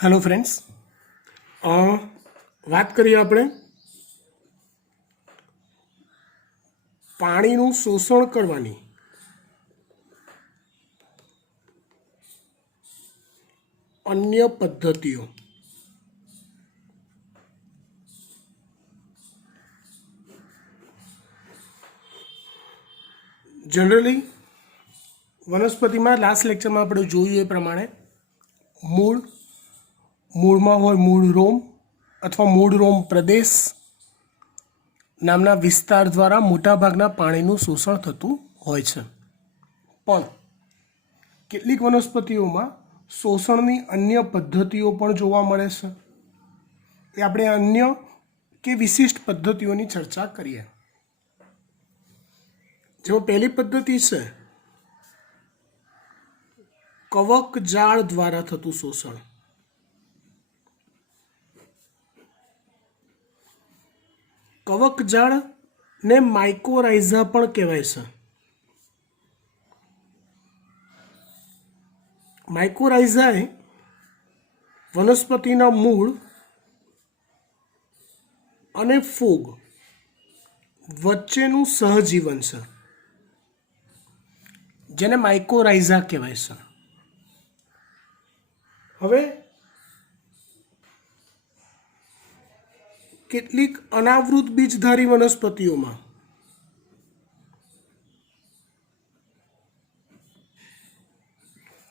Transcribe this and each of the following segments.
Hello friends, વાત કરીએ આપણે પાણીનું શોષણ કરવાની અન્ય પદ્ધતિઓ. જનરલી વનસ્પતિમાં લાસ્ટ લેક્ચરમાં આપણે જોયું એ પ્રમાણે મૂળમાં હોય મૂળ રોમ અથવા મૂળ રોમ પ્રદેશ નામના વિસ્તાર દ્વારા મોટાભાગના પાણીનું શોષણ થતું હોય છે. પણ કેટલીક વનસ્પતિઓમાં શોષણની અન્ય પદ્ધતિઓ પણ જોવા મળે છે. એ આપણે અન્ય કે વિશિષ્ટ પદ્ધતિઓની ચર્ચા કરીએ. જેમાં પહેલી પદ્ધતિ છે કવક જાળ દ્વારા થતું શોષણ. કવક જાળને માઇકોરાઇઝા પણ કહેવાય છે. માઇકોરાઇઝા એ વનસ્પતિના મૂળ અને ફૂગ વચ્ચેનું સહજીવન છે, જેને માઇકોરાઇઝા કહેવાય છે. હવે કેટલીક અનાવૃત બીજધારી વનસ્પતિઓમાં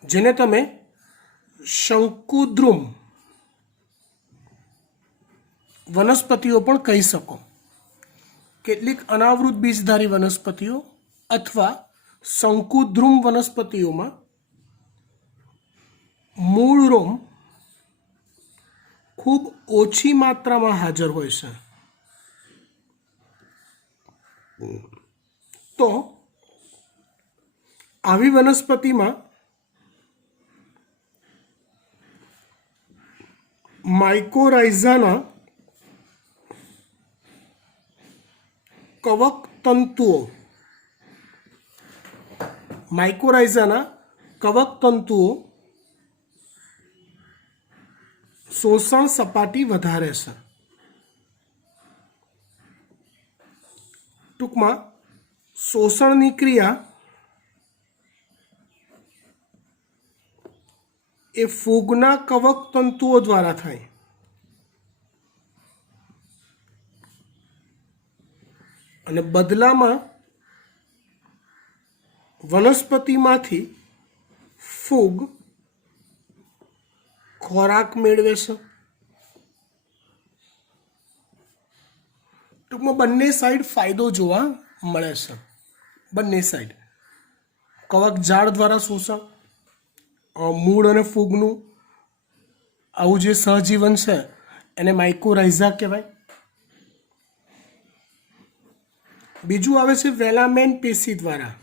જેને તમે શંકુદ્રુમ વનસ્પતિઓ પણ કહી શકો. કેટલીક અનાવૃત બીજધારી વનસ્પતિઓ અથવા શંકુદ્રુમ વનસ્પતિઓમાં મૂળ રોમ ખૂબ ઓછી માત્રામાં હાજર હોય છે. તો આવી વનસ્પતિમાં માઇકોરાઇઝાના કવક તંતુઓ શોષણ સપાટી વધારે છે. ટૂંકમાં શોષણની ક્રિયા એ ફૂગના કવક તંતુઓ દ્વારા થાય. અને બદલામાં વનસ્પતિમાંથી ફૂગ ખોરાક મેળવે છે. ટૂંકમાં બંને સાઈડ ફાયદો જોવા મળે છે. બંને સાઈડ કવક જાળ દ્વારા શોષણ, મૂળ અને ફૂગનું આવું જે સહજીવન છે એને માઇકોરાઇઝા કહેવાય. બીજું આવે છે વેલામેન પેશી દ્વારા.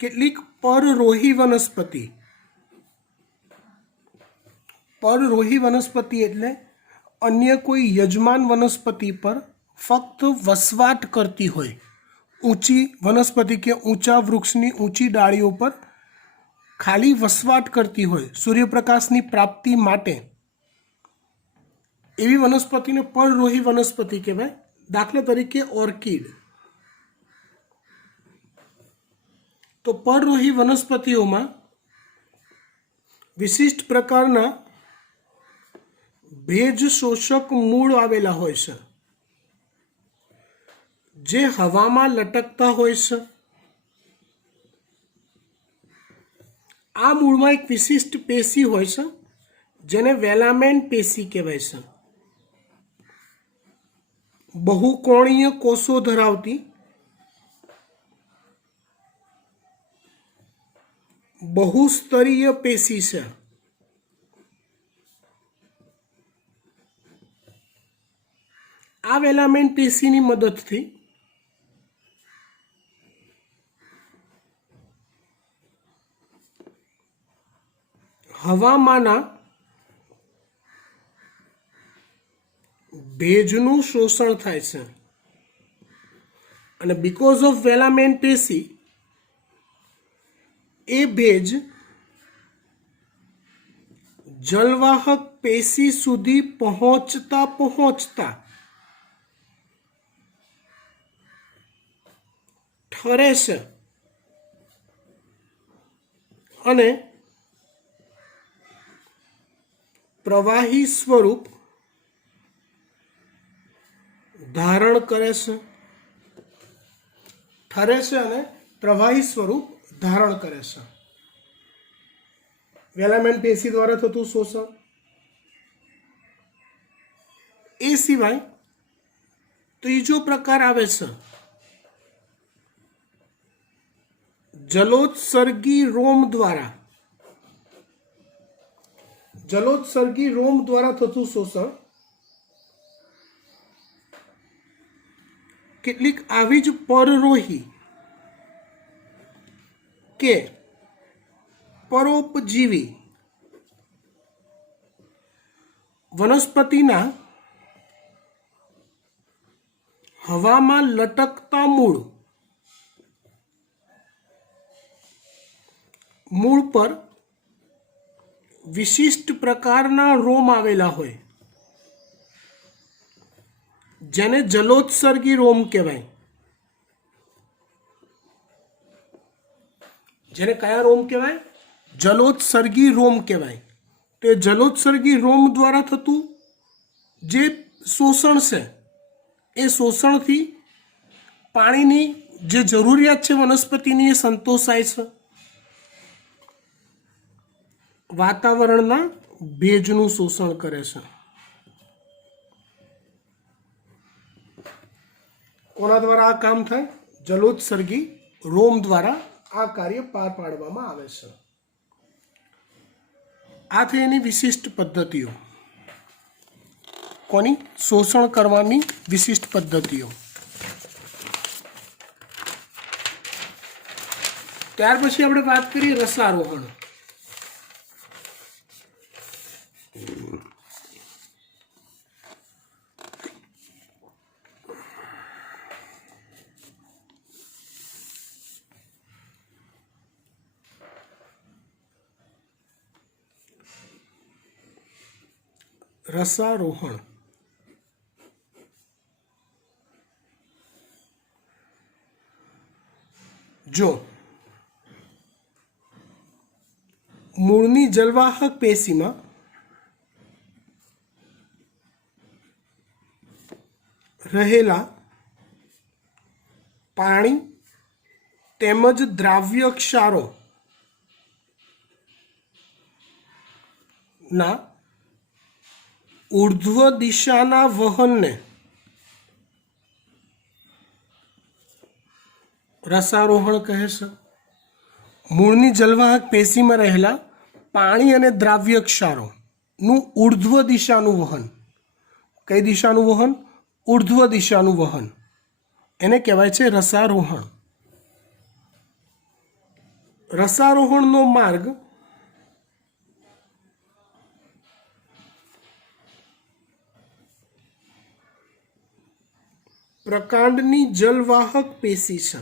કેટલીક પરરોહી વનસ્પતિ એટલે અન્ય કોઈ યજમાન વનસ્પતિ પર ફક્ત વસવાટ કરતી હોય. ઊંચી વનસ્પતિ કે ઊંચા વૃક્ષની ઊંચી ડાળીઓ પર ખાલી વસવાટ કરતી હોય સૂર્યપ્રકાશની પ્રાપ્તિ માટે, એવી વનસ્પતિને પરરોહી વનસ્પતિ કહેવાય. દાખલા તરીકે ઓર્કિડ. તો પરરોહી વનસ્પતિઓમાં વિશિષ્ટ પ્રકારના ભેજ શોષક મૂળ આવેલા હોય છે, જે હવામાં લટકતા હોય છે. આ મૂળમાં એક વિશિષ્ટ પેશી હોય છે જેને વેલામેન પેશી કહેવાય છે. બહુકોણીય કોષો ધરાવતી બહુસ્તરીય પેશી છે. આ વેલામેન પેશીની મદદથી હવામાંના ભેજનું શોષણ થાય છે. અને બીકોઝ ઓફ વેલામેન પેશી એ ભેજ જલવાહક પેશી સુધી પહોંચતા ઠરે છે અને પ્રવાહી સ્વરૂપ ધારણ કરે છે. ઠરે છે અને પ્રવાહી સ્વરૂપ ધારણ કરે છે. વેલામેન્ટ પેશી દ્વારા થતું શોષણ. એ સિવાય ત્રીજો પ્રકાર આવે છે જલોત્સર્ગી રોમ દ્વારા. જલોત્સર્ગી રોમ દ્વારા થતું શોષણ. કેટલીક આવી જ પરરોહી કે પરોપજીવી વનસ્પતિના હવામાં લટકતા મૂળ પર વિશિષ્ટ પ્રકારના રોમ આવેલા હોય જેને જલોત્સર્ગી રોમ કહેવાય. જેને કયા રોમ કહેવાય? જલોત્સર્ગી રોમ કહેવાય. તો એ જલોત્સર્ગી રોમ દ્વારા થતું જે શોષણ છે એ શોષણથી પાણીની જે જરૂરિયાત છે વનસ્પતિની એ સંતોષાય છે. વાતાવરણના ભેજનું શોષણ કરે છે. કોના દ્વારા આ કામ થાય? જલોત્સર્ગી રોમ દ્વારા આ કાર્ય પાર પાડવામાં આવે છે. આ થઈ એની વિશિષ્ટ પદ્ધતિઓ. કોની? શોષણ કરવાની વિશિષ્ટ પદ્ધતિઓ. ત્યાર પછી આપણે વાત કરીએ રસારોહણ. રસારોહણ જો મૂળની જલવાહક પેશીમાં રહેલા પાણી તેમજ દ્રાવ્ય ક્ષારો ના ઉર્ધ્વ દિશાના વહનને રસારોહણ કહે છે. મૂળની જલવાહક પેશીમાં રહેલા પાણી અને દ્રાવ્ય ક્ષારોનું ઉર્ધ્વ દિશાનું વહન. કઈ દિશાનું વહન? ઉર્ધ્વ દિશાનું વહન. એને કહેવાય છે રસારોહણ. રસારોહણનો માર્ગ પ્રકાંડની જલવાહક પેશી છે.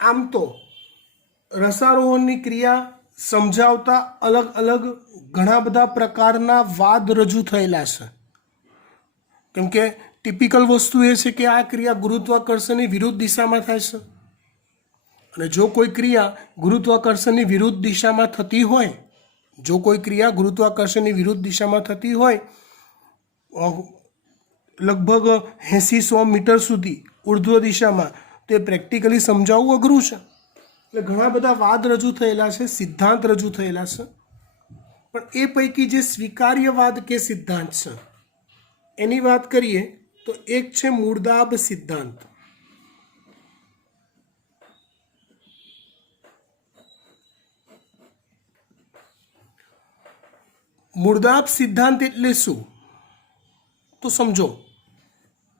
આમ તો રસારોહણની ક્રિયા સમજાવતા અલગ અલગ ઘણા બધા પ્રકારના વાદ રજૂ થયેલા છે. કેમ કે ટિપિકલ વસ્તુ એ છે કે આ ક્રિયા ગુરુત્વાકર્ષણની વિરુદ્ધ દિશામાં થાય છે અને જો કોઈ ક્રિયા ગુરુત્વાકર્ષણની વિરુદ્ધ દિશામાં થતી હોય લગભગ 80-100 મીટર સુધી ઉર્ધ્વ દિશામાં, તે પ્રેક્ટિકલી સમજાવવું અઘરું છે. એટલે ઘણા બધા વાદ રજૂ થયેલા છે, સિદ્ધાંત રજૂ થયેલા છે. પણ એ પૈકી જે સ્વીકાર્યવાદ કે સિદ્ધાંત છે એની વાત કરીએ તો એક છે મૂળદાબ સિદ્ધાંત. મૂળદાબ સિદ્ધાંત એટલે શું? તો સમજો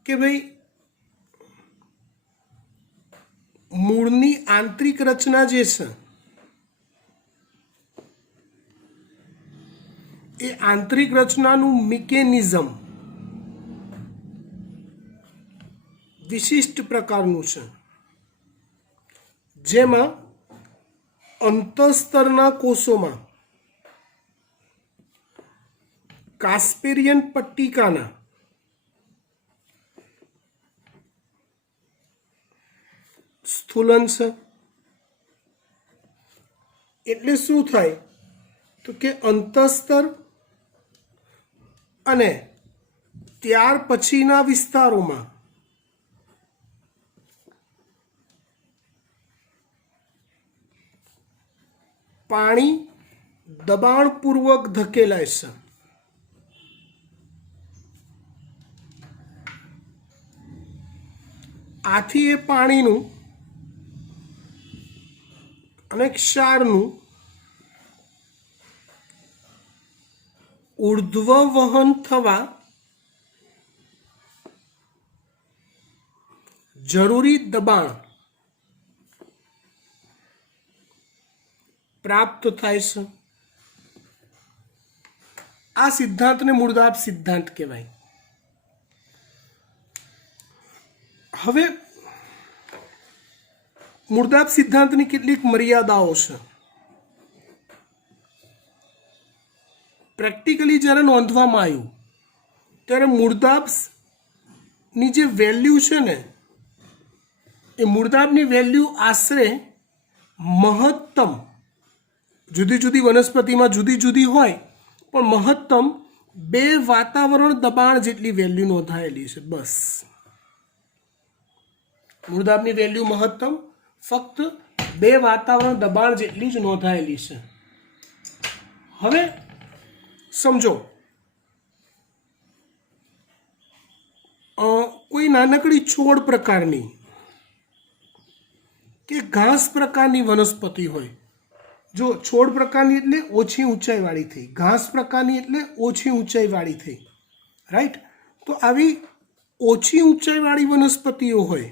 કે ભાઈ મૂળની આંતરિક રચના જે છે એ આંતરિક રચનાનું મિકેનિઝમ વિશિષ્ટ પ્રકારનું છે. જેમાં અંતઃસ્તરના કોષોમાં કાસ્પેરિયન પટ્ટિકાના સ્થૂલન છે। એટલે શું થાય તો કે અંતઃસ્તર અને ત્યાર પછીના વિસ્તારોમાં પાણી દબાણપૂર્વક ધકેલાય છે। આથી એ પાણીનું અને ક્ષારનું ઉર્ધ્વ વહન થવા જરૂરી દબાણ પ્રાપ્ત થાય છે। આ સિદ્ધાંતને મૂળદાબ સિદ્ધાંત કહેવાય। હવે મૂળદાબ સિદ્ધાંતની કેટલીક મર્યાદાઓ છે। પ્રેક્ટિકલી જ્યારે નોંધવામાં આવ્યું ત્યારે મૂળદાબની જે વેલ્યુ છે ને એ મૂળદાબની વેલ્યુ આશરે મહત્તમ જુદી જુદી વનસ્પતિમાં જુદી જુદી હોય પણ મહત્તમ 2 વાતાવરણ દબાણ જેટલી વેલ્યુ નોંધાયેલી છે। બસ મૂળદાબની વેલ્યુ મહત્તમ ફક્ત 2 વાતાવરણ દબાણ જેટલી જ નોંધાયેલી છે। હવે સમજો કોઈ નાનકડી છોડ પ્રકારની કે ઘાસ પ્રકારની વનસ્પતિ હોય, જો છોડ પ્રકારની એટલે ઓછી ઊંચાઈવાળી થઈ, ઘાસ પ્રકારની એટલે ઓછી ઊંચાઈવાળી થઈ, રાઈટ। તો આવી ઓછી ઊંચાઈવાળી વનસ્પતિઓ હોય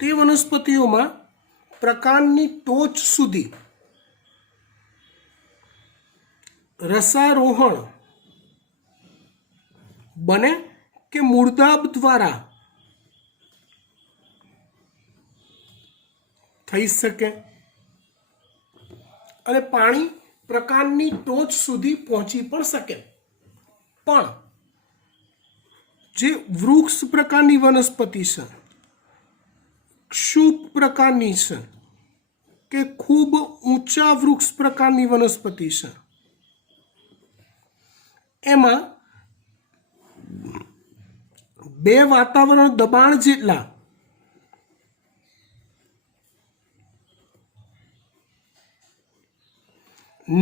તે વનસ્પતિઓમાં પ્રકાંડની ટોચ સુધી રસારોહણ બને કે મૂળદાબ દ્વારા થઈ શકે અને પાણી પ્રકાંડની ટોચ સુધી પહોંચી પણ શકે। પણ જે વૃક્ષ પ્રકારની વનસ્પતિ છે, ક્ષુપ પ્રકારની છે કે ખૂબ ઊંચા વૃક્ષ પ્રકારની વનસ્પતિ છે, એમાં 2 વાતાવરણ દબાણ જેટલા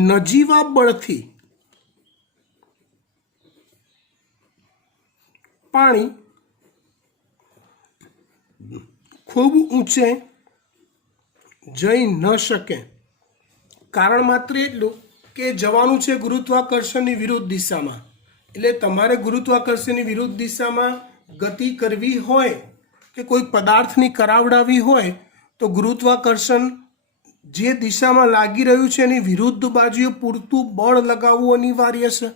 નજીવા બળથી પાણી ખૂબ ઊંચે જઈ ન શકે। કારણ માત્ર એટલું કે જવાનું છે ગુરુત્વાકર્ષણની વિરુદ્ધ દિશામાં। એટલે તમારે ગુરુત્વાકર્ષણની વિરુદ્ધ દિશામાં ગતિ કરવી હોય કે કોઈ પદાર્થની કરાવડાવી હોય તો ગુરુત્વાકર્ષણ જે દિશામાં લાગી રહ્યું છે એની વિરુદ્ધ બાજુએ પૂરતું બળ લગાવવું અનિવાર્ય છે।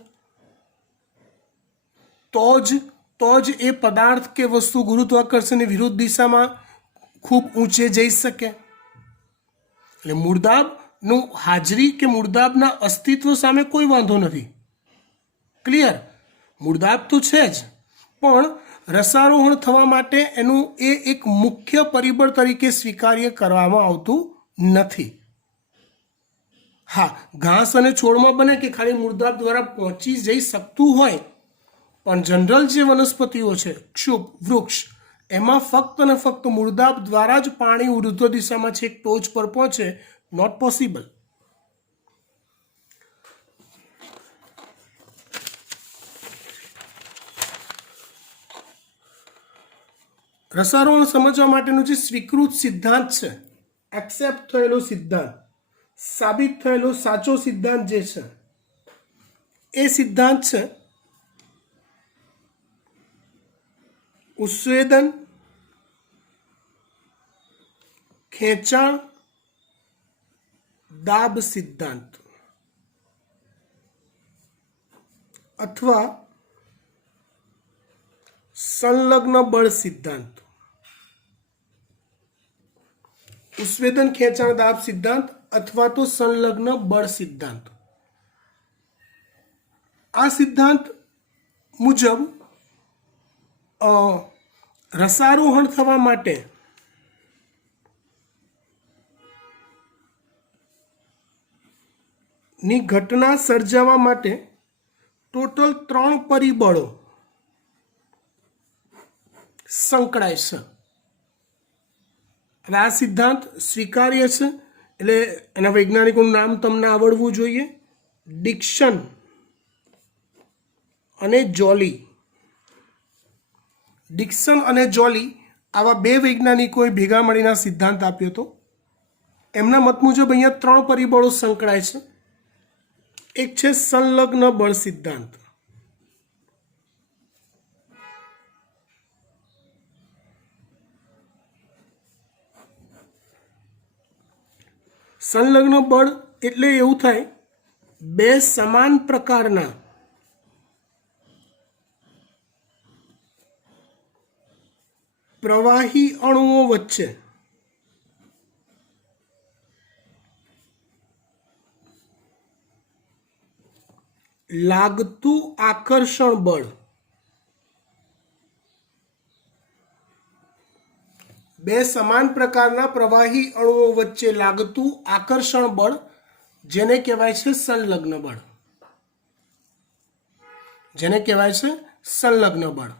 તો જ એ પદાર્થ કે વસ્તુ ગુરુત્વાકર્ષણની વિરુદ્ધ દિશામાં ખૂબ ઊંચે જઈ શકે। એટલે મૂળદાબનું હાજરી કે મૂળદાબના અસ્તિત્વ સામે કોઈ વાંધો નથી। ક્લિયર? મૂળદાબ તો છે જ, પણ રસારોહણ થવા માટે એનું એ એક મુખ્ય પરિબળ તરીકે સ્વીકાર્ય કરવામાં આવતું નથી। હા, ઘાસ અને છોડમાં બને કે ખાલી મૂળદાબ દ્વારા પહોંચી જઈ શકતું હોય, પણ જનરલ જે વનસ્પતિઓ છે, ક્ષુપ વૃક્ષ, એમાં ફક્ત ને ફક્ત મૂળદાબ દ્વારા જ પાણી ઉર્ધ્વ દિશામાં છેક ટોચ પર પહોંચે, નોટ પોસિબલ। રસારોહણ સમજવા માટેનો જે સ્વીકૃત સિદ્ધાંત છે, એક્સેપ્ટ થયેલો સિદ્ધાંત, સાબિત થયેલો સાચો સિદ્ધાંત જે છે એ સિદ્ધાંત છે ઉત્સેદન, ખેંચાણ, દાબ સિદ્ધાંત અથવા સંલગ્ન બળ સિદ્ધાંત, ઉત્સેદન ખેંચાણ દાબ સિદ્ધાંત અથવા તો સંલગ્ન બળ સિદ્ધાંત. આ સિદ્ધાંત મુજબ રસારોહણ થવા માટે ની ઘટના સર્જાવા માટે ટોટલ 3 પરિબળો સંકળાય છે. અને આ સિદ્ધાંત સ્વીકાર્ય છે, એટલે એના વૈજ્ઞાનિકોનું નામ તમને આવડવું જોઈએ. ડિક્સન અને જોલી. ડિક્સન અને જોલી આવા 2 વૈજ્ઞાનિકોએ ભેગા મળીને સિદ્ધાંત આપ્યો હતો. એમના મત મુજબ અહીંયા 3 પરિબળો સંકળાય છે. એક છે સંલગ્ન બળ સિદ્ધાંત. સંલગ્ન બળ એટલે એવું થાય 2 સમાન પ્રકારના પ્રવાહી અણુઓ વચ્ચે લાગતું આકર્ષણ બળ. 2 સમાન પ્રકારના પ્રવાહી અણુઓ વચ્ચે લાગતું આકર્ષણ બળ, જેને કહેવાય છે સંલગ્ન બળ. જેને કહેવાય છે સંલગ્ન બળ.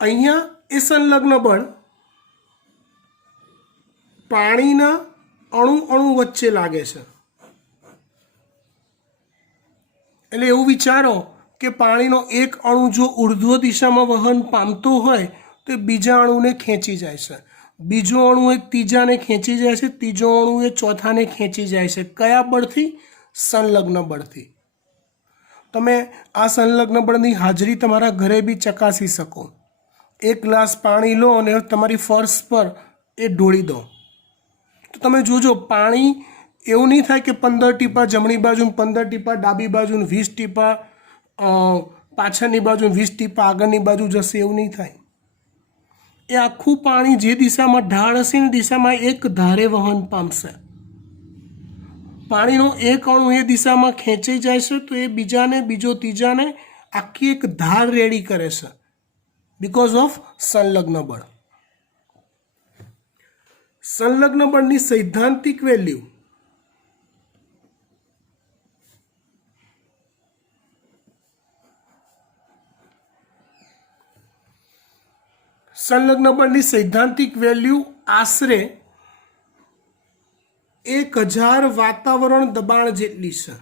અહીંયા એ સંલગ્ન બળ પાણીના અણુ વચ્ચે લાગે છે. એટલે એવું વિચારો કે પાણીનો એક અણુ જો ઉર્ધ્વ દિશામાં વહન પામતો હોય તો બીજા અણુને ખેંચી જાય છે, બીજો અણુ એક ત્રીજાને ખેંચી જાય છે, ત્રીજો અણુ એ ચોથાને ખેંચી જાય છે. કયા બળથી? સંલગ્ન બળથી. તમે આ સંલગ્ન બળની હાજરી તમારા ઘરે બી ચકાસી શકો. એક ગ્લાસ પાણી લો અને તમારી ફર્શ પર એ ઢોળી દો તો તમે જોજો પાણી એવું નહીં થાય કે 15 ટીપા જમણી બાજુ, 15 ટીપા ડાબી બાજુ, 20 ટીપા પાછળની બાજુ, 20 ટીપા આગળની બાજુ જશે. એવું નહીં થાય. એ આખું પાણી જે દિશામાં ઢાળ હશે એ દિશામાં એક ધારે વહન પામશે. પાણીનો એક અણુ એ દિશામાં ખેંચાઈ જાય છે તો એ બીજાને, બીજો ત્રીજાને આખી એક ધાર રેડી કરે છે, બીકોઝ ઓફ સંલગ્ન બળ. સંલગ્ન બળની સૈદ્ધાંતિક વેલ્યુ આશરે 1000 વાતાવરણ દબાણ જેટલી છે.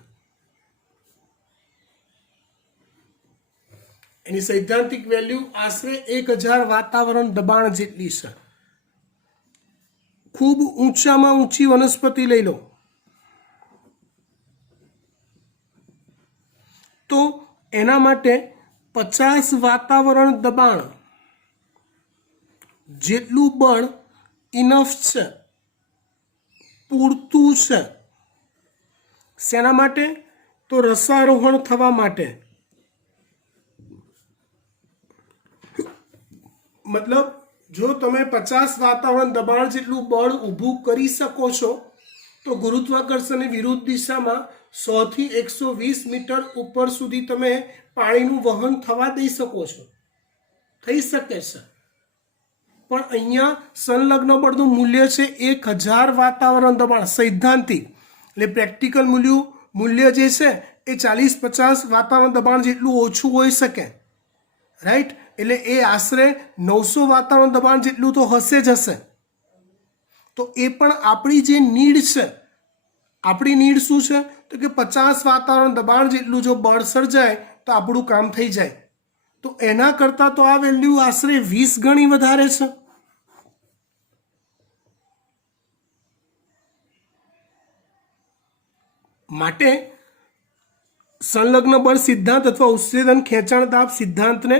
એની સૈદ્ધાંતિક વેલ્યુ આશરે 1000 વાતાવરણ દબાણ જેટલી છે. ખૂબ ઊંચામાં ઊંચી વનસ્પતિ લઈ લો તો એના માટે 50 વાતાવરણ દબાણ જેટલું બળ ઇનફ છે, પૂરતું છે. શેના માટે? તો રસારોહણ થવા માટે. મતલબ જો તમે 50 વાતાવરણ દબાણ જેટલું બળ ઊભું કરી શકો છો તો ગુરુત્વાકર્ષણની વિરુદ્ધ દિશામાં 100 થી 120 મીટર ઉપર સુધી તમે પાણીનું વહન થવા દઈ શકો છો. થઈ શકે છે. પણ અહીંયા સંલગ્ન બળનું મૂલ્ય છે 1000 વાતાવરણ દબાણ સૈદ્ધાંતિક. એટલે પ્રેક્ટિકલ મૂલ્ય જે છે એ 40-50 વાતાવરણ દબાણ જેટલું ઓછું હોઈ શકે. રાઈટ? એટલે એ આશરે 900 વાતાવરણ દબાણ જેટલું તો હશે જ હશે. તો એ પણ આપણી જે નીડ છે, આપણી નીડ શું છે? તો કે 50 વાતાવરણ દબાણ જેટલું જો બળ સર્જાય તો આપણું કામ થઈ જાય. તો એના કરતાં તો આ વેલ્યુ આશરે 20 ગણી વધારે છે. માટે સંલગ્ન બળ સિદ્ધાંત અથવા ઉત્સેદન ખેંચાણ દાબ સિદ્ધાંતને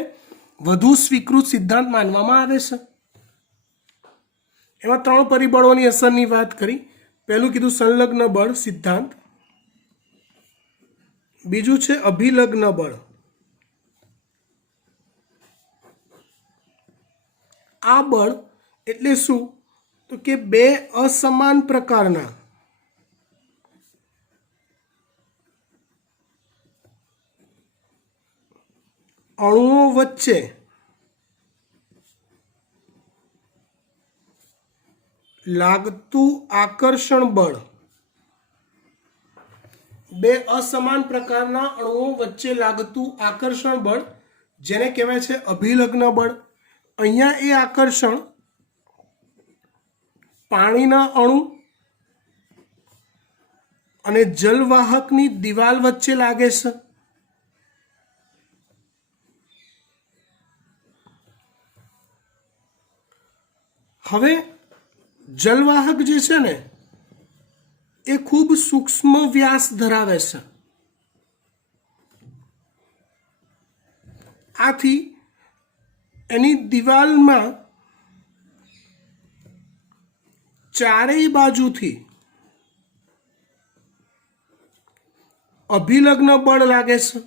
વધુ સ્વીકૃત સિદ્ધાંત માનવામાં આવે છે. એમાં 3 પરિબળોની અસરની વાત કરી. પહેલું કીધું સંલગ્ન બળ સિદ્ધાંત, બીજું છે અભિલગ્ન બળ. આ બળ એટલે શું? તો કે બે અસમાન પ્રકારના અણુઓ વચ્ચે લાગતું આકર્ષણ બળ. બે અસમાન પ્રકારના અણુઓ વચ્ચે લાગતું આકર્ષણ બળ જેને કહેવાય છે અભિલગ્ન બળ. અહીંયા એ આકર્ષણ પાણીના અણુ અને જલવાહકની દિવાલ વચ્ચે લાગે છે. હવે જલવાહક જે છે ને એ ખૂબ સૂક્ષ્મ વ્યાસ ધરાવે છે. આથી એની દિવાલમાં ચારેય બાજુથી અભિલગ્ન બળ લાગે છે.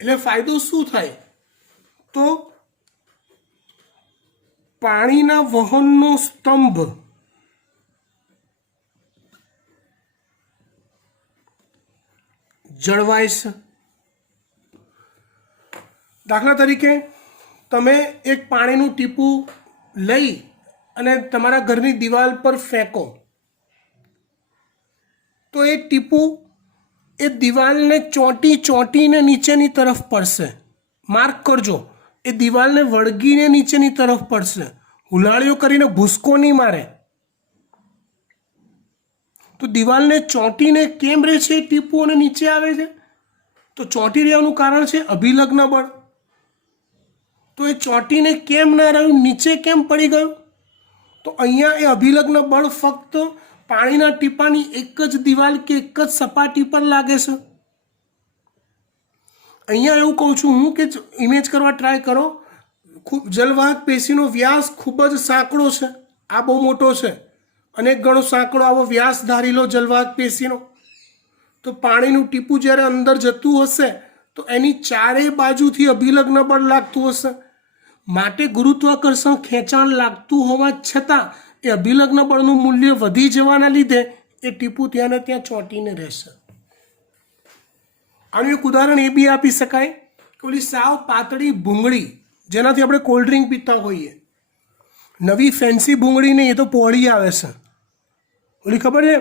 એટલે ફાયદો શું થાય? તો પાણીના વહનનો સ્તંભ જળવાય છે. દાખલા તરીકે તમે એક પાણીનું ટીપું લઈ અને તમારા ઘરની દિવાલ પર ફેંકો તો એ ટીપું એ દિવાલને ચોંટીને નીચેની તરફ પડશે. માર્ક કરજો, એ દિવાલને વળગીને નીચેની તરફ પડશે. હુલાળીઓ કરીને ભૂસકો નહીં મારે. તો દિવાલને ચોંટીને કેમ રહે છે? એ ટીપું અને નીચે આવે છે. તો ચોંટી રહેવાનું કારણ છે અભિલગ્ન બળ. તો એ ચોંટીને કેમ ના રહ્યું, નીચે કેમ પડી ગયું? તો અહીંયા એ અભિલગ્ન બળ ફક્ત પાણીના ટીપાની એક જ દિવાલ કે એક જ સપાટી પર લાગે છે. અહીંયા એવું કહું છું હું કે ઇમેજ કરવા ટ્રાય કરો. ખૂબ જલવાહક પેશીનો વ્યાસ ખૂબ જ સાંકડો છે. આ બહુ મોટો છે, અનેક ગણો સાંકડો આવો વ્યાસ ધારી લો જલવાહક પેશીનો. તો પાણીનું ટીપું જ્યારે અંદર જતું હશે તો એની ચારેય બાજુથી અભિલગ્ન બળ લાગતું હશે. માટે ગુરુત્વાકર્ષણ ખેંચાણ લાગતું હોવા છતાં એ અભિલગ્ન બળનું મૂલ્ય વધી જવાના લીધે એ ટીપું ત્યાં ને ત્યાં ચોંટીને રહેશે. આનું એક ઉદાહરણ એ બી આપી શકાય કે ઓલી સાવ પાતળી ભૂંગળી જેનાથી આપણે કોલ્ડ ડ્રિંક પીતા હોઈએ, નવી ફેન્સી ભૂંગળી નહીં, એ તો પહોળી આવે છે. ઓલી ખબર છે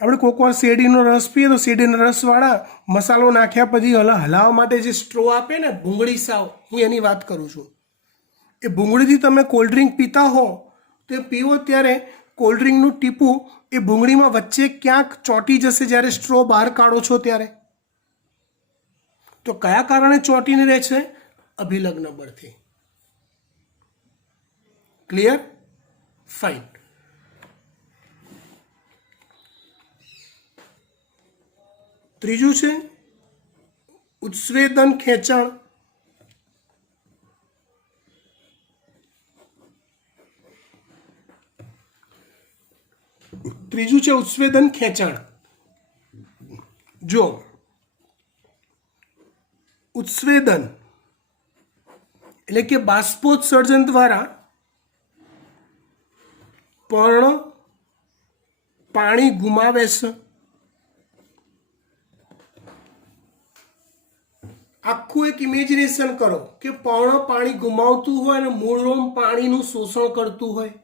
આપણે કોક વાર શેરડીનો રસ પીએ તો શેરડીના રસવાળા મસાલો નાખ્યા પછી હલાવવા માટે જે સ્ટ્રો આપે ને, ભૂંગળી સાવ, હું એની વાત કરું છું. એ ભૂંગળીથી તમે કોલ્ડ ડ્રિંક પીતા હો તો એ પીવો ત્યારે કોલ્ડ ડ્રિંકનું ટીપું એ ભૂંગળીમાં વચ્ચે ક્યાંક ચોંટી જશે જ્યારે સ્ટ્રો બહાર કાઢો છો ત્યારે. તો કયા કારણે ચોંટીને રહે છે? અભિલગ્ન બળથી. ક્લિયર? ફાઇન. ત્રીજું છે ઉત્સ્વેદન ખેંચાણ. ત્રીજું છે ઉત્સ્વેદન ખેંચાણ. જો ઉત્સ્વેદન એટલે કે બાષ્પોત્સર્જન દ્વારા પર્ણ પાણી ગુમાવે છે. આખું એક ઇમેજિનેશન કરો કે પર્ણ પાણી ગુમાવતું હોય અને મૂળરોમ પાણીનું શોષણ કરતું હોય.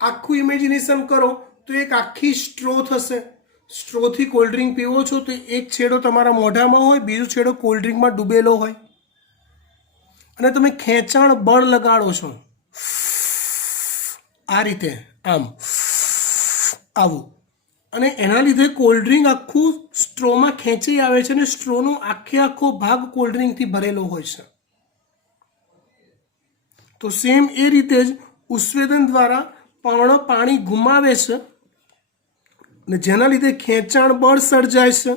આખું ઇમેજિનેશન કરો તો એક આખી સ્ટ્રો થશે. સ્ટ્રોથી કોલ્ડ ડ્રિંક પીવો છો તો એક છેડો તમારા મોઢામાં હોય, બીજો છેડો કોલ્ડ ડ્રિંકમાં ડૂબેલો હોય અને તમે ખેંચાણ બળ લગાડો છો આ રીતે, આમ આવું, અને એના લીધે કોલ્ડ ડ્રિંક આખું સ્ટ્રોમાં ખેંચી આવે છે અને સ્ટ્રોનો આખો ભાગ કોલ્ડ ડ્રિંકથી ભરેલો હોય છે. તો સેમ એ રીતે જ ઉત્સ્વેદન દ્વારા પર્ણ પાણી ગુમાવે છે અને જેના લીધે ખેંચાણ બળ સર્જાય છે.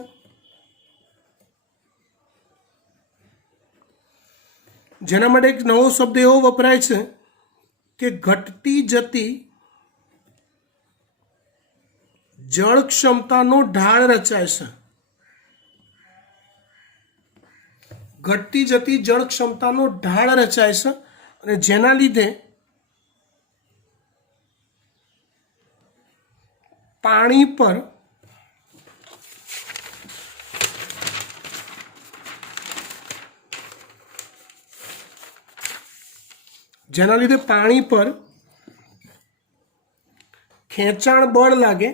જેના માટે એક નવો શબ્દ એવો વપરાય છે કે ઘટતી જતી જળ ક્ષમતાનો ઢાળ રચાય છે. ઘટતી જતી જળ ક્ષમતાનો ઢાળ રચાય છે અને જેના લીધે પાણી પર ખેંચાણ બળ લાગે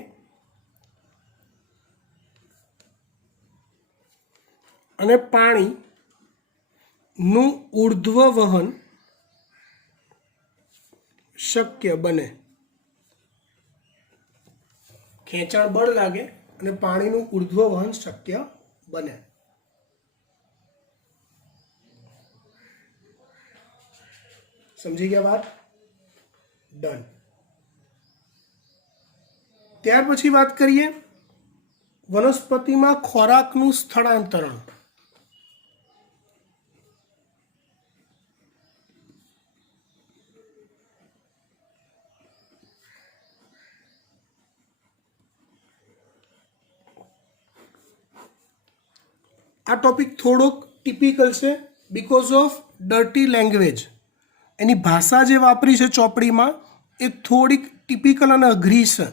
અને પાણીનું ઉર્ધ્વ વહન શક્ય બને. ખેંચાણ બળ લાગે અને પાણીનું ઉર્ધ્વ વહન શક્ય બને. સમજી ગયા વાત? ડન. ત્યાર પછી વાત કરીએ વનસ્પતિમાં ખોરાકનું સ્થળાંતરણ. આ ટોપિક થોડોક ટિપિકલ છે બીકોઝ ઓફ ડર્ટી લેંગ્વેજ. એની ભાષા જે વાપરી છે ચોપડીમાં એ થોડીક ટિપિકલ અને અઘરી છે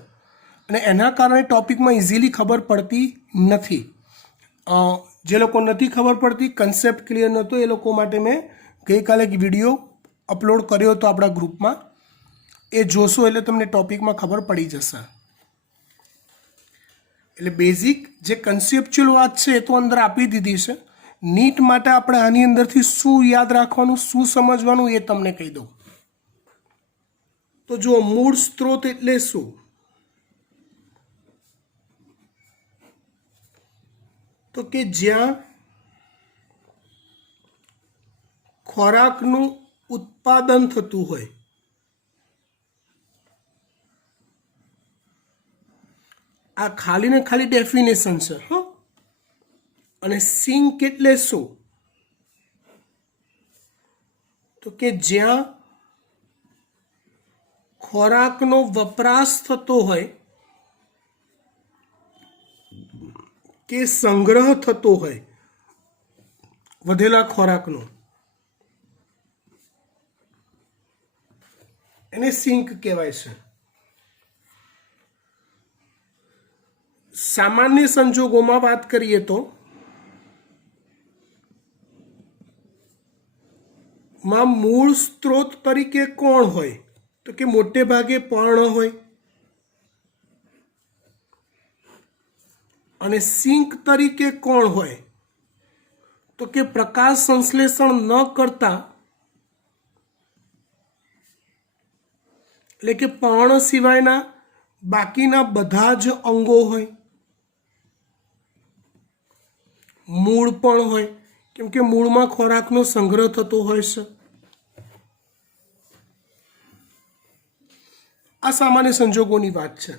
અને એના કારણે ટોપિકમાં ઇઝીલી ખબર પડતી નથી. જે લોકો નથી ખબર પડતી, કન્સેપ્ટ ક્લિયર નહોતો, એ લોકો માટે મેં ગઈકાલે એક વિડીયો અપલોડ કર્યો હતો આપણા ગ્રુપમાં. એ જોશો એટલે તમને ટોપિકમાં ખબર પડી જશે. એટલે બેઝિક જે કન્સેપ્ચ્યુઅલ વાત છે એ તો અંદર આપી દીધી છે. નીટ માટે આપણે આની અંદરથી શું યાદ રાખવાનું, શું સમજવાનું એ તમને કહી દઉં. તો જુઓ, મૂળ સ્ત્રોત એટલે શું? તો કે જ્યાં ખોરાકનું ઉત્પાદન થતું હોય. આ ખાલી ને ખાલી ડેફિનેશન છે. અને સિંક એટલે શું? તો કે જ્યાં ખોરાકનો વપરાશ થતો હોય કે સંગ્રહ થતો હોય વધેલા ખોરાકનો, એને સિંક કહેવાય છે. સામાન્ય સંજોગોમાં વાત કરીએ તો માં મૂળ સ્ત્રોત તરીકે કોણ હોય? તો કે મોટે ભાગે પર્ણ હોય. અને સિંક તરીકે કોણ હોય? તો કે પ્રકાશ સંશ્લેષણ ન કરતા, એટલે કે પર્ણ સિવાયના બાકીના બધા જ અંગો હોય. મૂળ પણ હોય, કેમ કે મૂળમાં ખોરાકનો સંગ્રહ થતો હોય છે. આ સામાન્ય સંજોગોની વાત છે.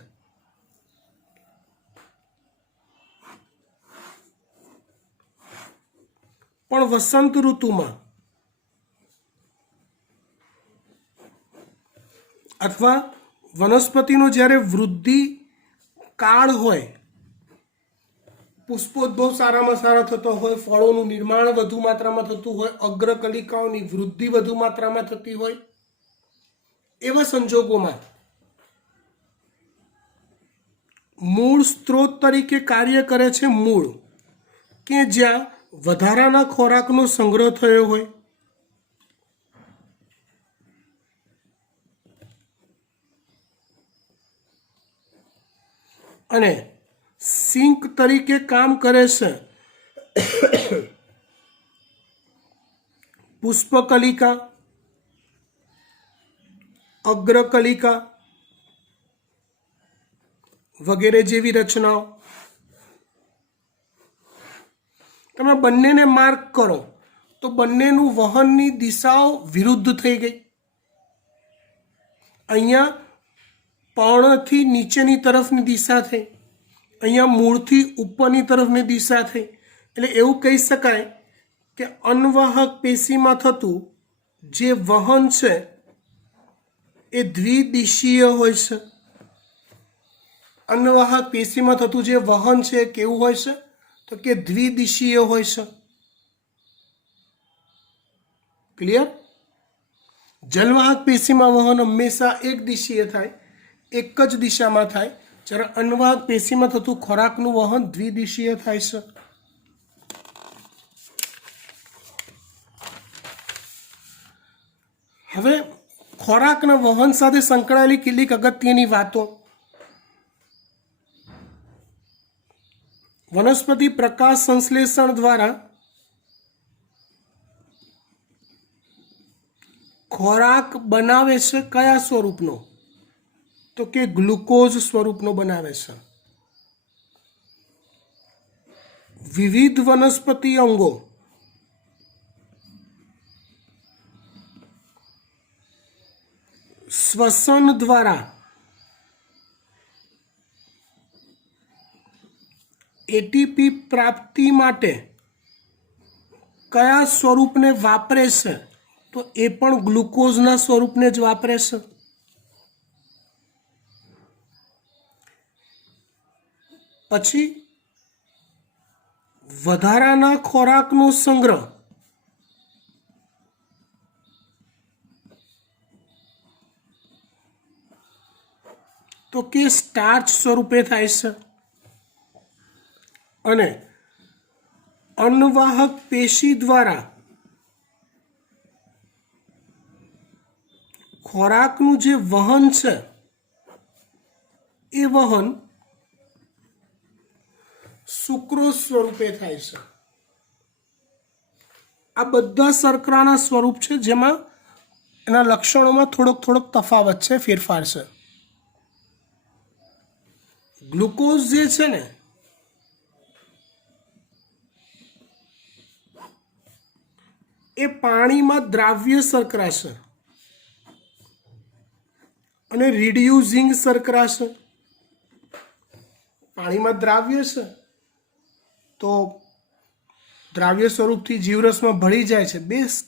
પણ વસંત ઋતુમાં અથવા વનસ્પતિનો જ્યારે વૃદ્ધિ કાળ હોય, પુષ્પોદ્ભવ સારામાં સારા થતો હોય, ફળોનું નિર્માણ વધુ માત્રામાં થતું હોય, અગ્રકલિકાઓની વૃદ્ધિ વધુ માત્રામાં થતી હોય, એવા સંજોગોમાં મૂળ સ્ત્રોત તરીકે કાર્ય કરે છે મૂળ, કે જ્યાં વધારાના ખોરાકનો સંગ્રહ થયો હોય. અને સિંક તરીકે કામ કરે છે પુષ્પકલિકા, અગ્રકલિકા વગેરે જેવી રચનાઓ. તમે બંનેને માર્ક કરો તો બંનેનું વહનની દિશાઓ વિરુદ્ધ થઈ ગઈ. અહીંયા પર્ણથી નીચેની તરફની દિશા થઈ, અહીંયા મૂળથી ઉપરની તરફની દિશા થઈ. એટલે એવું કહી શકાય કે અન્વાહક પેશીમાં થતું જે વહન છે એ દ્વિદિશીય હોય છે। અન્નવાહક પેશીમાં થતું જે વહન છે એ કેવું હોય છે તો કે દ્વિદિશીય હોય છે। ક્લિયર? જલવાહક પેશીમાં વહન હંમેશા એક દિશીય થાય, એક જ દિશામાં થાય, જ્યારે અન્નવાહક પેશીમાં થતું ખોરાકનું વહન દ્વિદિશીય થાય છે। હવે ખોરાકના વહન સાથે સંકળાયેલી કેટલીક અગત્યની વાતો। વનસ્પતિ પ્રકાશ સંશ્લેષણ દ્વારા ખોરાક બનાવે છે કયા સ્વરૂપનો તો કે ગ્લુકોઝ સ્વરૂપનો બનાવે છે। વિવિધ વનસ્પતિ અંગો શ્વસન દ્વારા એટીપી પ્રાપ્તિ માટે કયા સ્વરૂપને વાપરે છે તો એ પણ ગ્લુકોઝના સ્વરૂપને જ વાપરે છે। પછી વધારાના ખોરાકનો સંગ્રહ તો કે સ્ટાર્ચ સ્વરૂપે થાય છે। અને અન્નવાહક પેશી દ્વારા ખોરાકનું જે વહન છે એ વહન સુક્રોઝ સ્વરૂપે થાય છે। આ બધા શર્કરાના સ્વરૂપ છે, જેમાં એના લક્ષણોમાં થોડોક તફાવત છે, ફેરફાર છે। ગ્લુકોઝ જે છે ને એ પાણીમાં દ્રાવ્ય શર્કરા છે અને રિડ્યુસિંગ શર્કરા છે। પાણીમાં દ્રાવ્ય છે તો દ્રાવ્ય સ્વરૂપથી જીવરસમાં ભળી જાય છે, બેસ્ટ।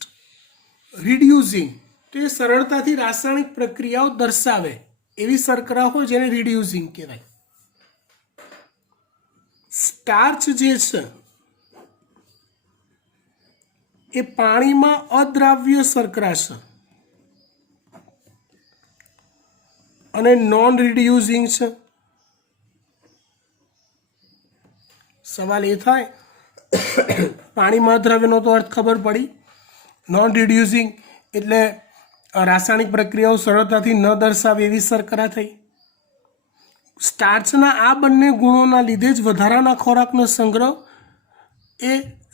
રિડ્યુસિંગ તો એ સરળતાથી રાસાયણિક પ્રક્રિયાઓ દર્શાવે એવી શર્કરા હોય જેને રિડ્યુસિંગ કહેવાય। સ્ટાર્ચ જે છે એ પાણીમાં અદ્રાવ્ય શર્કરા છે અને નોન રિડ્યુસિંગ છે। સવાલ એ થાય પાણીમાં અદ્રાવ્યનો તો અર્થ ખબર પડી, નોન રિડ્યુસિંગ એટલે રાસાયણિક પ્રક્રિયાઓ સરળતાથી ન દર્શાવે એવી શર્કરા થઈ। સ્ટાર્ચના આ બંને ગુણોના લીધે જ વધારાના ખોરાકનો સંગ્રહ એ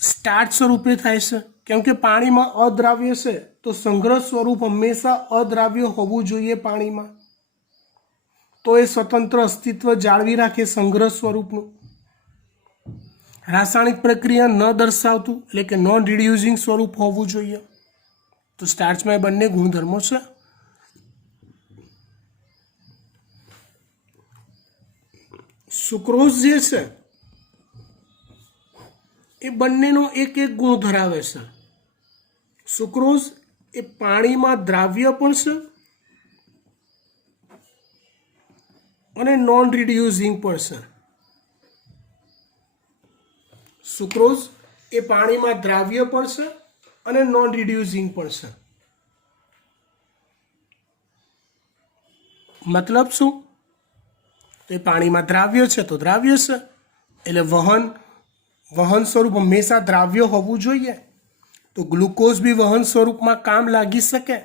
સ્ટાર્ચ સ્વરૂપે થાય છે, કેમ કે પાણીમાં અદ્રાવ્ય છે તો સંગ્રહ સ્વરૂપ હંમેશા અદ્રાવ્ય હોવું જોઈએ પાણીમાં, તો એ સ્વતંત્ર અસ્તિત્વ જાળવી રાખે સંગ્રહ સ્વરૂપનું। રાસાયણિક પ્રક્રિયા ન દર્શાવતું એટલે કે નોન રિડ્યુસિંગ સ્વરૂપ હોવું જોઈએ, તો સ્ટાર્ચમાં એ બંને ગુણધર્મો છે। સુક્રોઝ જે છે એ બંનેનો એક ગુણ ધરાવે છે। સુક્રોઝ એ પાણીમાં દ્રાવ્ય પણ છે અને નોન રિડ્યુસિંગ પણ છે। સુક્રોઝ એ પાણીમાં દ્રાવ્ય પણ છે અને નોન રિડ્યુસિંગ પણ છે। મતલબ શું? તો એ પાણીમાં દ્રાવ્ય છે તો દ્રાવ્ય છે એટલે વહન સ્વરૂપ હંમેશા દ્રાવ્ય હોવું જોઈએ, તો ગ્લુકોઝ બી વહન સ્વરૂપમાં કામ લાગી શકે,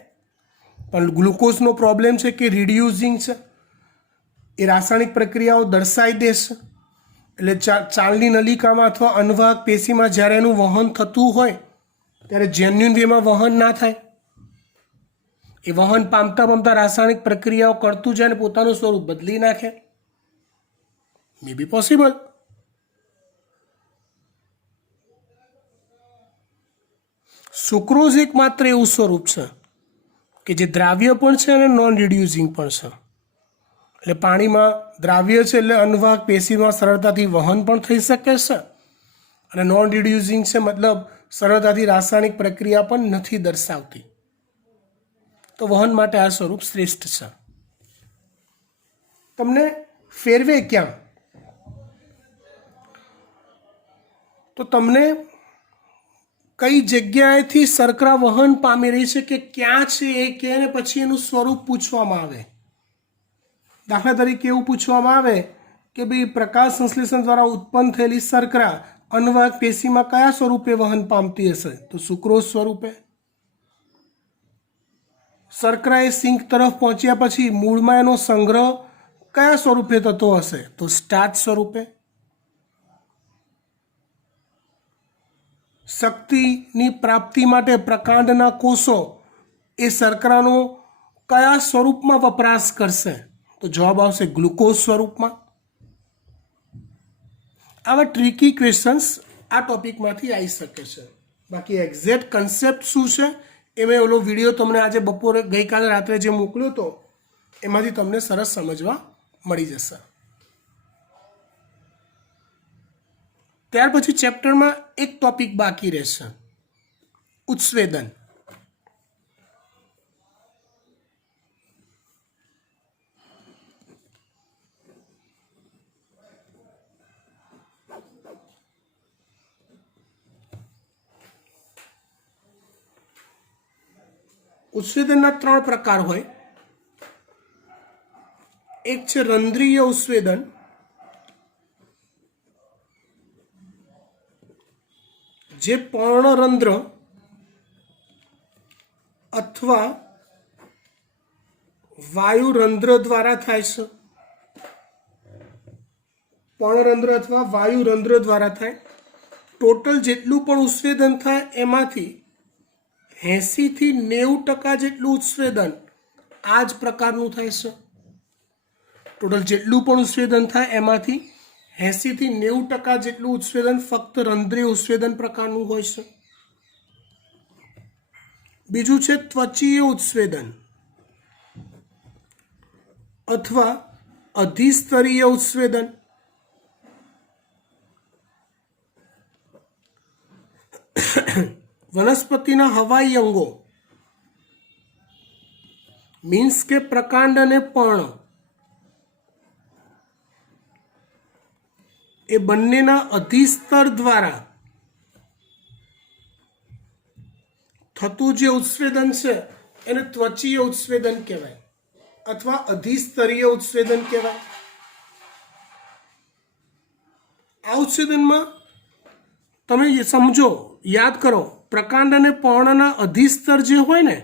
પણ ગ્લુકોઝનો પ્રોબ્લેમ છે કે રિડ્યુસિંગ છે, એ રાસાયણિક પ્રક્રિયાઓ દર્શાવી દેશે। એટલે ચાલની નલિકામાં અથવા અન્નવાહક પેશીમાં જ્યારે એનું વહન થતું હોય ત્યારે જેન્યુન વેમાં વહન ના થાય, એ વહન પામતા રાસાયણિક પ્રક્રિયાઓ કરતું જાય અને પોતાનું સ્વરૂપ બદલી નાખે, મે બી પોસિબલ। સુક્રોઝ એકમાત્ર એવું સ્વરૂપ છે કે જે દ્રાવ્ય પણ છે અને નોન રિડ્યુસિંગ પણ છે, એટલે પાણીમાં દ્રાવ્ય છે એટલે અન્નવાહક પેશીમાં સરળતાથી વહન પણ થઈ શકે છે, અને નોન રિડ્યુસિંગ છે મતલબ સરળતાથી રાસાયણિક પ્રક્રિયા પણ નથી દર્શાવતી। તો વહન માટે આ સ્વરૂપ શ્રેષ્ઠ છે. તમને ફેરવે ક્યાં? તો તમને કઈ જગ્યાએથી શર્કરા વહન પામી રહી છે કે ક્યાં છે એ કહે ને પછી એનું સ્વરૂપ પૂછવામાં આવે. દાખલા તરીકે એવું પૂછવામાં આવે કે ભાઈ પ્રકાશ સંશ્લેષણ દ્વારા ઉત્પન્ન થયેલી શર્કરા અન્નવાહક પેશીમાં કયા સ્વરૂપે વહન પામતી હશે? તો સુક્રોઝ સ્વરૂપે. શર્કરા એ સિંક તરફ પહોંચ્યા પછી મૂળમાં એનો સંગ્રહ કયા સ્વરૂપે થતો હશે? તો સ્ટાર્ચ સ્વરૂપે. શક્તિની પ્રાપ્તિ માટે પ્રકાંડના કોષો એ શર્કરાનો કયા સ્વરૂપમાં વપરાશ કરશે? તો જવાબ આવશે ગ્લુકોઝ સ્વરૂપમાં. આવા ટ્રિકી ક્વેશ્ચન્સ આ ટોપિકમાંથી આવી શકે છે. બાકી એક્ઝેક્ટ કન્સેપ્ટ શું છે એ મેં ઓલો વિડીયો તમને આજે બપોરે ગઈકાલે રાત્રે જે મોકલ્યો હતો એમાંથી તમને સરસ સમજવા મળી જશે. ત્યાર પછી ચેપ્ટરમાં એક ટોપિક બાકી રહેશે, ઉત્સ્વેદન. ઉત્સ્વેદનના 3 પ્રકાર હોય. એક છે રંધ્રીય ઉત્સ્વેદન, જે પર્ણરંધ્ર અથવા વાયુરંધ્ર દ્વારા થાય છે. પર્ણરંધ્ર અથવા વાયુરંધ્ર દ્વારા થાય. ટોટલ જેટલું પણ ઉત્સ્વેદન થાય એમાંથી 80 થી 90% જેટલું ઉત્સ્વેદન આ જ પ્રકારનું થાય છે. ટોટલ જેટલું પણ ઉત્સ્વેદન થાય એમાંથી 80 થી 90% જેટલું ઉત્સ્વેદન ફક્ત રંધ્રીય ઉત્સ્વેદન પ્રકારનું હોય છે. બીજું છે ત્વચીય ઉત્સ્વેદન અથવા અધિસ્તરીય ઉત્સ્વેદન. વનસ્પતિના હવાઈ અંગો મીન્સ કે પ્રકાંડ અને પર્ણ એ બંનેના અધિસ્તર દ્વારા થતું જે ઉત્સ્વેદન છે એને ત્વચીય ઉત્સ્વેદન કહેવાય અથવા અધિસ્તરીય ઉત્સ્વેદન કહેવાય. આ ઉત્સ્વેદનમાં તમે સમજો, યાદ કરો, પ્રકાંડ અને પર્ણના અધિસ્તર જે હોય ને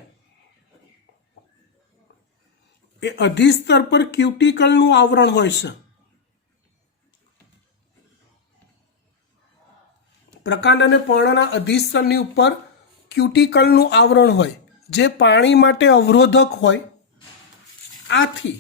એ અધિસ્તર પર ક્યુટિકલનું આવરણ હોય છે. પ્રકાંડ અને પર્ણના અધિસ્તરની ઉપર ક્યુટિકલનું આવરણ હોય જે પાણી માટે અવરોધક હોય. આથી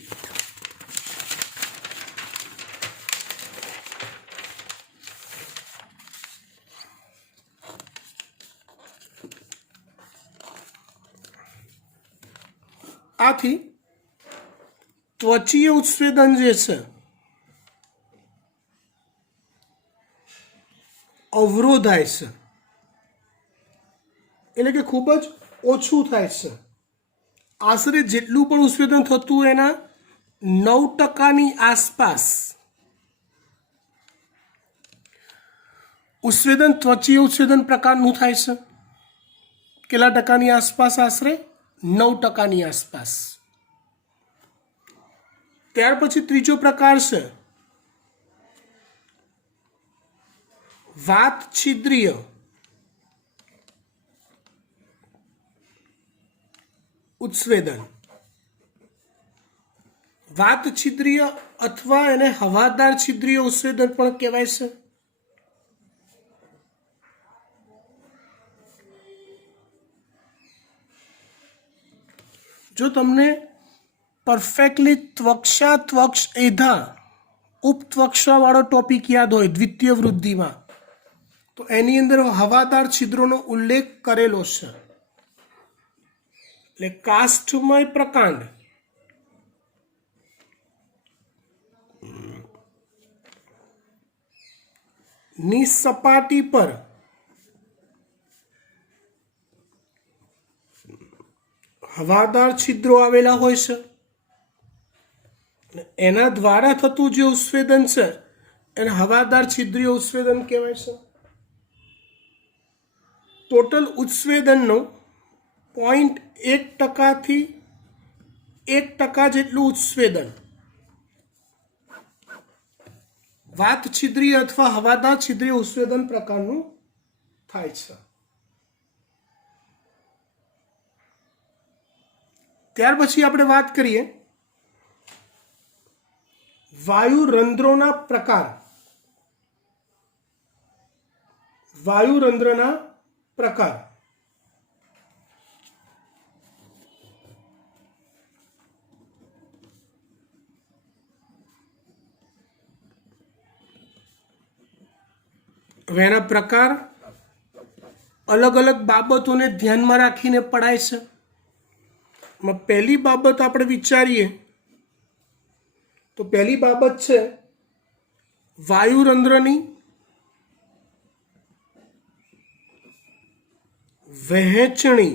ત્વચીય ઉત્સ્વેદન જે છે અવરોધાય છે, એટલે કે ખૂબ જ ઓછું થાય છે. આશરે જેટલું પણ ઉત્સ્વેદન થતું એના 9%ની આસપાસ ઉત્સ્વેદન ત્વચીય ઉત્સ્વેદન પ્રકારનું થાય છે. કેટલા ટકાની આસપાસ? આશરે 9%ની આસપાસ. ત્યાર પછી ત્રીજો પ્રકાર છે વાત છિદ્રીય ઉત્સ્વેદન. વાત છિદ્રીય અથવા એને હવાદાર છિદ્રીય ઉત્સ્વેદન પણ કહેવાય છે. જો તમને પરફેક્ટલી ત્વક્ષા ત્વક્ષ એધા ઉપત્વક્ષા વાળો ટોપિક યાદ હોય દ્વિતીય વૃદ્ધિમાં, તો એની અંદર હવાદાર છિદ્રોનો ઉલ્લેખ કરેલો છે. એટલે કાષ્ઠમય પ્રકાંડ ની સપાટી પર હવાદાર છિદ્રો આવેલા હોય છે, એના દ્વારા થતું જે ઉત્સેદન છે એને હવાદાર છિદ્રીય ઉત્સેદન કહેવાય છે. ટોટલ ઉત્સેદનનો 0.1% થી 1% જેટલું ઉત્સેદન વાત છિદ્રીય અથવા હવાદાર છિદ્રીય ઉત્સેદન પ્રકારનું થાય છે. ત્યાર પછી આપણે વાત કરીએ વાયુરંધ્રોના પ્રકાર. વાયુરંધ્રના પ્રકાર. હવે એના પ્રકાર અલગ અલગ બાબતોને ધ્યાનમાં રાખીને પડાય છે. પહેલી બાબત આપણે વિચારીએ તો પહેલી બાબત છે વાયુરંધ્રની વહેંચણી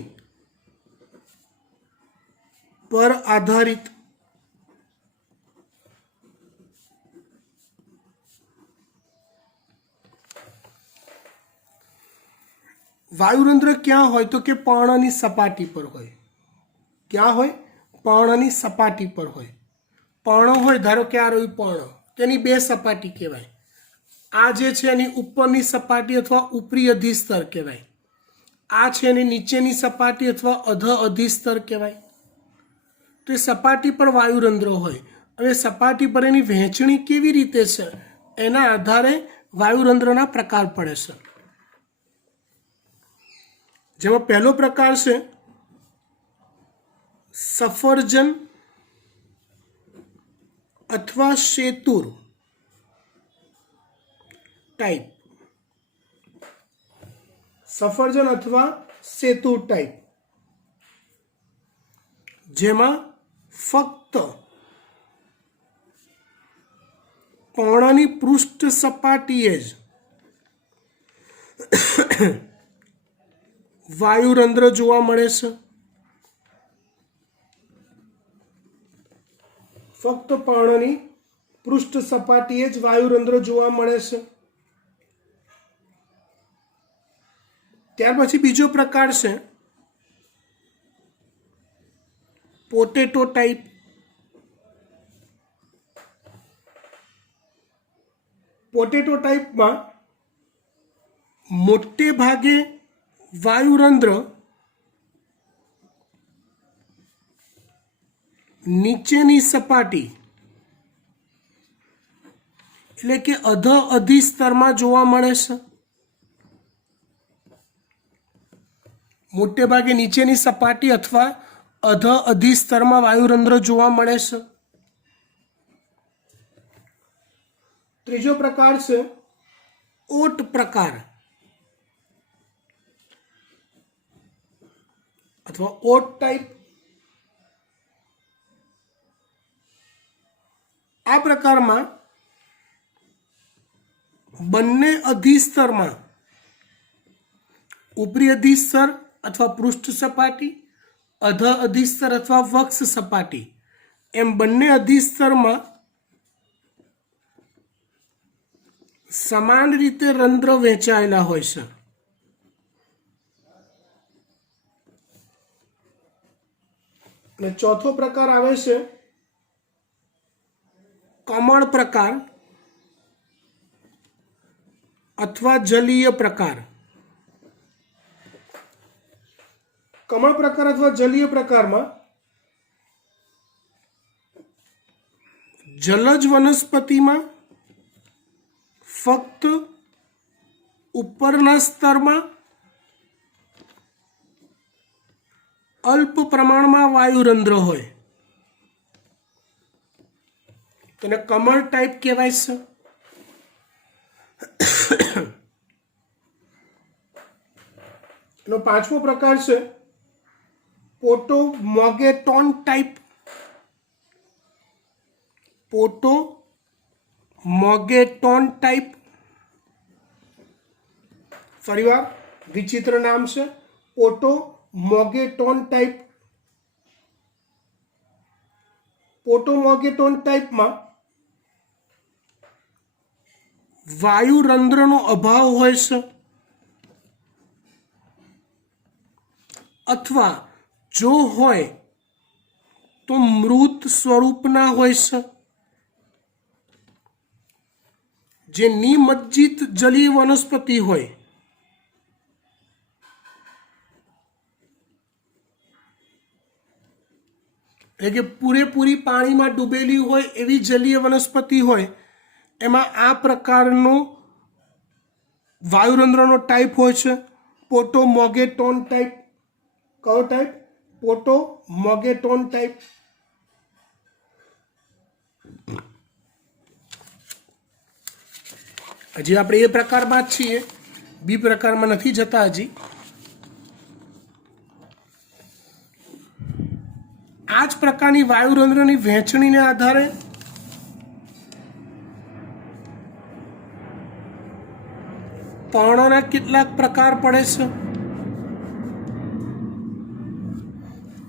પર આધારિત. વાયુરંધ્ર ક્યાં હોય તો કે પર્ણની સપાટી પર હોય. ક્યાં હોય? પર્ણની સપાટી પર હોય. પર્ણ હોય, ધારો કે આ રહ્યું પર્ણ, તેની બે સપાટી કહેવાય. આ જે છે એની ઉપરની સપાટી અથવા ઉપરી અધિસ્તર કહેવાય. આ છે એની નીચેની સપાટી અથવા અધ અધિસ્તર કહેવાય. તો એ સપાટી પર વાયુરંધ્ર હોય. હવે સપાટી પર એની વહેંચણી કેવી રીતે છે એના આધારે વાયુરંધ્રના પ્રકાર પડે છે. જેમાં પહેલો પ્રકાર છે સફરજન અથવા સેતુર ટાઈપ. સફરજન અથવા સેતુર ટાઈપ, જેમાં ફક્ત પર્ણની પૃષ્ઠ સપાટીએ જ વાયુરંધ્ર જોવા મળે છે. ફક્ત પર્ણની પૃષ્ઠ સપાટીએ જ વાયુરંધ્ર જોવા મળે છે. ત્યાર પછી બીજો પ્રકાર છે પોટેટો ટાઈપ. પોટેટો ટાઈપમાં મોટે ભાગે વાયુરંધ્ર નીચેની સપાટી એટલે કે અધ અધિસ્તરમાં જોવા મળે છે. મોટે ભાગે નીચેની સપાટી અથવા અધ અધિસ્તરમાં વાયુરંધ્ર જોવા મળે છે. ત્રીજો પ્રકાર છે ઓટ પ્રકાર અથવા ઓટ ટાઈપ. આ પ્રકારમાં બંને અધિસ્તરમાં ઉપરી અધિસ્તર અથવા પૃષ્ઠ સપાટી, અધ અધિસ્તર અથવા વક્ષ સપાટી એમ બંને અધિસ્તરમાં સમાન રીતે રંધ્ર વહેંચાયેલા હોય છે. અને ચોથો પ્રકાર આવે છે કમળ પ્રકાર અથવા જલીય પ્રકાર. કમળ પ્રકાર અથવા જલીય પ્રકારમાં જલજ વનસ્પતિમાં ફક્ત ઉપરના સ્તરમાં અલ્પ પ્રમાણમાં વાયુરંધ્ર હોય. તેને કમળ ટાઈપ કહેવાય છે. એનો પાંચમો પ્રકાર છે પોટોમોગેટોન ટાઈપ. પોટોમોગેટોન ટાઈપ, ફરીવાર વિચિત્ર નામ છે, પોટોમોગેટોન ટાઈપ. પોટોમોગેટોન ટાઈપમાં વાયુરંધ્રનો અભાવ હોય છે અથવા જો હોય તો મૃત સ્વરૂપના હોય છે, જે નિમજ્જિત જલીય વનસ્પતિ હોય, એટલે કે પૂરેપૂરી પાણીમાં ડૂબેલી હોય એવી જલીય વનસ્પતિ હોય, એમાં આ પ્રકારનો વાયુરંધ્રનો ટાઈપ હોય છે પોટોમોગેટોન ટાઈપ. કયો ટાઈપ? પોટોમોગેટોન ટાઈપ. હજી આપણે એ પ્રકારમાં જ છીએ, બી પ્રકારમાં નથી જતા હજી. આ જ પ્રકારની વાયુરંધ્રની વહેંચણીને આધારે પર્ણોના કેટલાક પ્રકાર પડે છે.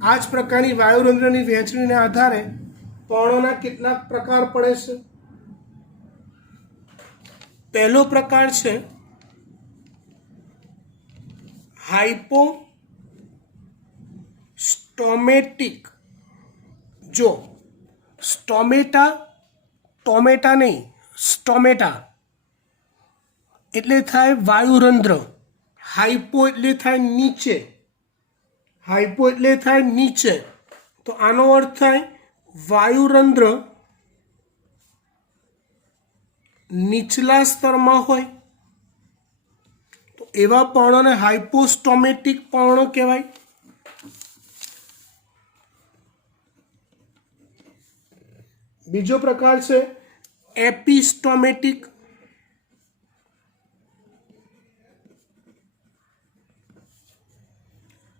આ જ પ્રકારની વાયુરંધ્રની વહેંચણીને આધારે પર્ણોના કેટલાક પ્રકાર પડે છે. પહેલો પ્રકાર છે હાઇપોસ્ટોમેટિક. જો સ્ટોમેટા, ટોમેટા નહીં, સ્ટોમેટા એટલે થાય વાયુરંધ્ર. હાઇપો એટલે થાય નીચે, હાઇપો એટલે થાય નીચે, તો આનો અર્થ થાય વાયુરંધ્ર નીચલા સ્તરમાં હોય, તો એવા પર્ણોને હાઇપોસ્ટોમેટિક પર્ણો કહેવાય. બીજો પ્રકાર છે એપિસ્ટોમેટિક.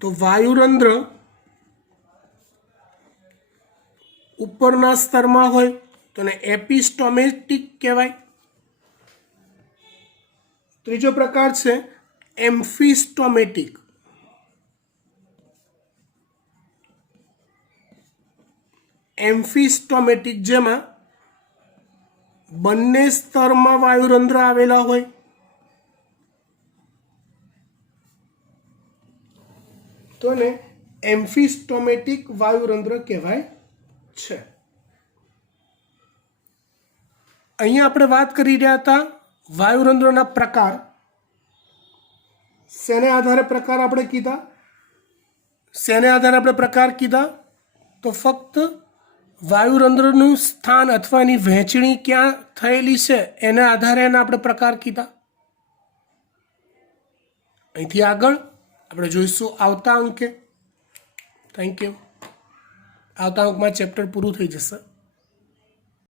તો વાયુરંધ્ર ઉપરના સ્તરમાં હોય તો એને એપિસ્ટોમેટિક કહેવાય. ત્રીજો પ્રકાર છે એમ્ફિસ્ટોમેટિક. એમ્ફિસ્ટોમેટિક જેમાં બંને સ્તરમાં વાયુરંધ્ર આવેલા હોય. તો એને એમ્ફિસ્ટોમેટિક વાયુરંધ્ર કહેવાય છે. અહીંયા આપણે વાત કરી રહ્યા હતા વાયુરંધ્રના પ્રકાર. શેને આધારે પ્રકાર આપણે કીધા? શેને આધારે આપણે પ્રકાર કીધા? તો ફક્ત વાયુરંધ્રનું સ્થાન અથવા એની વહેંચણી ક્યાં થયેલી છે એના આધારે એના આપણે પ્રકાર કીધા. અહીંથી આગળ આપણે જોઈશું આવતા અંકે. Thank you. આવતા અંકમાં ચેપ્ટર પૂરું થઈ જશે.